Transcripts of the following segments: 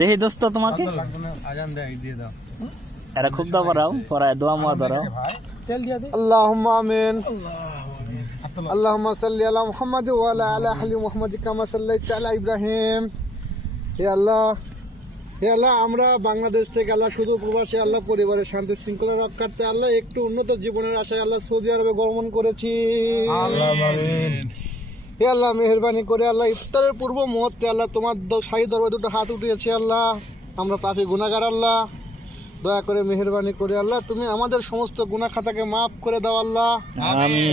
দেখি দোস্ত তোমাকে এরা খুব দা পড়াও পড়ায় দোয়া মোয়া ধরাও। আল্লাহুম্মা আমিন। আল্লাহুম্মা সাল্লি আলা মুহাম্মাদ ওয়া আলা আলি মুহাম্মাদ কামা সাল্লাইতা আলা ইব্রাহিম। হে আল্লাহ, হে আল্লাহ, আমরা বাংলাদেশ থেকে আল্লাহ শুধু প্রবাসী আল্লাহ পরিবারের শান্তি শৃঙ্খলা রক্ষার্থে আল্লাহ একটু উন্নত জীবনের আশায় আল্লাহ সৌদি আরবে গমন করেছি। হে আল্লাহ, মেহেরবানি করে আল্লাহ ইফতারের পূর্ব মুহূর্তে আল্লাহ তোমার শাহী দরবারে দুটো হাত উঠিয়েছি আল্লাহ। আমরা পাপী গুনাহগার আল্লাহ, দয়া করে মেহেরবানি করে আল্লাহ তুমি আমাদের সমস্ত গুনাহ খাতাকে মাফ করে দাও আল্লাহ।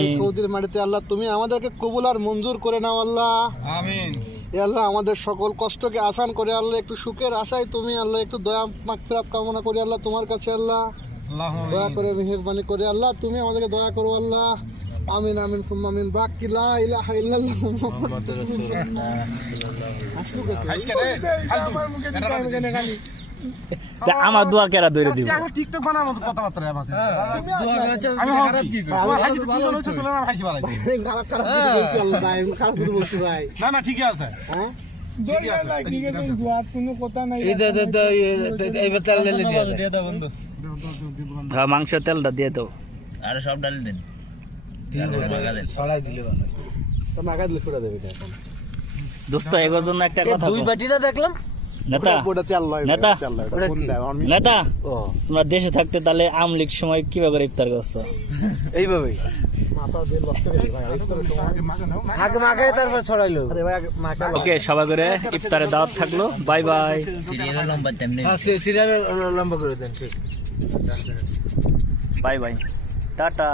এই সৌদির মাটিতে আল্লাহ তুমি আমাদেরকে কবুল আর মঞ্জুর করে নাও আল্লাহ। আমিন। এ আল্লাহ, আমাদের সকল কষ্টকে আসান করে আল্লাহ একটু সুখের আশায় তুমি আল্লাহ একটু দয়া মাগফিরাত কামনা করি আল্লাহ তোমার কাছে আল্লাহ। দয়া করে মেহেরবানি করে আল্লাহ তুমি আমাদেরকে দয়া করো আল্লাহ। আমিন আমিন সুম্মা আমিন। বাকি লা ইলাহা ইল্লাল্লাহ মুহাম্মাদুর রাসূলুল্লাহ। আমার দোয়া কেরা ধরে দিব টিকটক বানাবো কথাবার্তা না না ঠিকই আছে। মাংস তেলটা দিয়ে দাও আর সব ডাল দেন দোস্ত এগোর জন্য একটা কথা দুই বাটিটা দেখলাম নেতা নেতা নেতা তোমরা দেশে থাকতে তাহলে আমলিক সময় কিভাবে করে ইফতার করছো? এইভাবেই তারপর ছড়াইলো। ওকে, সবাই করে ইফতারে দাওয়াত থাকলো। Bye bye. সিরিয়াল লম্বা করে দেন। Bye bye, tata.